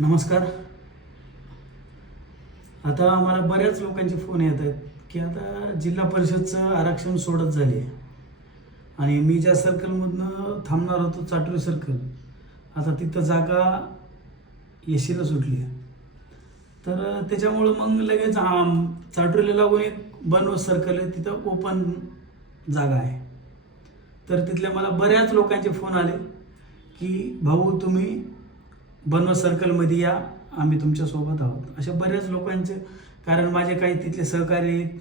नमस्कार. आता मला बऱ्याच लोकांचे फोन येत आहेत की आता जिल्हा परिषदचं आरक्षण सोडत झाले आणि मी ज्या सर्कलमधनं थांबणार होतो चाटोरी सर्कल, आता तिथं जागा येशीला सुटली आहे. तर त्याच्यामुळं मग लगेच चाटोरीला लागून एक बनवस सर्कल आहे, तिथं ओपन जागा आहे. तर तिथल्या मला बऱ्याच लोकांचे फोन आले की भाऊ तुम्ही बनवस सर्कलमध्ये या, आम्ही तुमच्यासोबत आहोत. अशा बऱ्याच लोकांचे, कारण माझे काही तिथले सहकारी आहेत,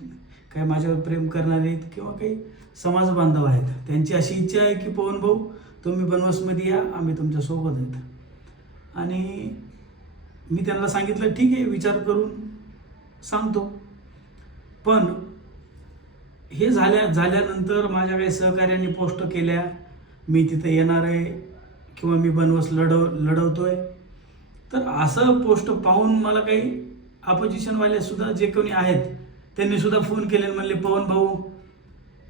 काही माझ्यावर प्रेम करणारे आहेत किंवा काही समाज बांधव आहेत. त्यांची अशी इच्छा आहे की पवन भाऊ तुम्ही बनवसमध्ये या, आम्ही तुमच्यासोबत आहेत. आणि मी त्यांना सांगितलं ठीक आहे, विचार करून सांगतो. पण हे झाल्यानंतर माझ्या काही सहकार्यांनी पोस्ट केल्या, मी तिथे येणार आहे किंवा मी बनवस लढवतोय. तर असं पोस्ट पाहून मला काही अपोजिशनवाले सुद्धा जे कोणी आहेत त्यांनी सुद्धा फोन केले, म्हणले पवन भाऊ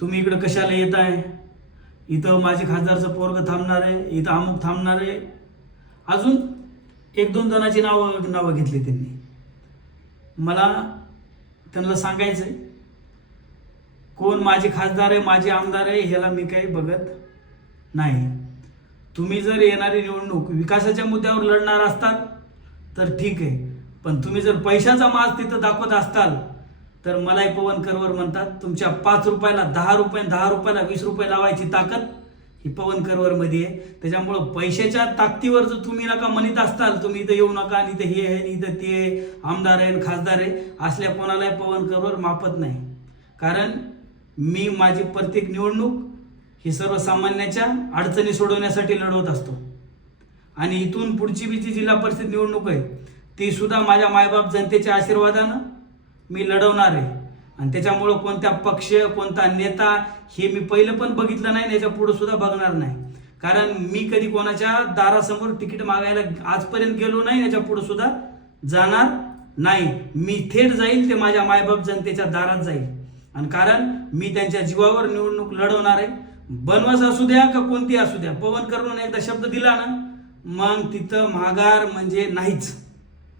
तुम्ही इकडं कशाला येत आहे, इथं माझे खासदारचं पोरगं थांबणार आहे, इथं अमुक थांबणार आहे. अजून एक दोन जणांची नावं घेतली त्यांनी. मला त्यांना सांगायचं आहे कोण माझे खासदार आहे, माझे आमदार आहे, ह्याला मी काही बघत नाही. तुम्ही जर येणारी निवडणूक विकासाच्या मुद्द्यावर लढणार असताल तर ठीक आहे, पण तुम्ही जर पैशाचा माज तिथं दाखवत असताल तर मलाही पवन करवर म्हणतात. तुमच्या 5 रुपयाला 10 रुपये, 10 रुपयाला 20 रुपये लावायची ताकद ही पवन करवरमध्ये आहे. त्याच्यामुळं पैशाच्या ताकदीवर जर तुम्ही नका म्हणत असताल, तुम्ही इथं येऊ नका आणि इथं हे आहे इथं ते आमदार आहे खासदार आहे, असल्या कोणालाही पवन करवर मापत नाही. कारण मी माझी प्रत्येक निवडणूक ही सर्वसामान्याच्या अडचणी सोडवण्यासाठी लढवत असतो. आणि इथून पुढची बी जी जिल्हा परिषद निवडणूक आहे ती सुद्धा माझ्या मायबाप जनतेच्या आशीर्वादानं मी लढवणार आहे. आणि त्याच्यामुळं कोणत्या पक्ष, कोणता नेता हे मी पहिलं पण बघितलं नाही, याच्या पुढे सुद्धा बघणार नाही. कारण मी कधी कोणाच्या दारासमोर तिकीट मागायला आजपर्यंत गेलो नाही, याच्या पुढे सुद्धा जाणार नाही. मी थेट जाईल ते माझ्या मायबाप जनतेच्या दारात जाईल. आणि कारण मी त्यांच्या जीवावर निवडणूक लढवणार आहे. बनवस असू द्या का कोणती असू द्या, पवन करून एकदा शब्द दिला ना मग तिथं माघार म्हणजे नाहीच.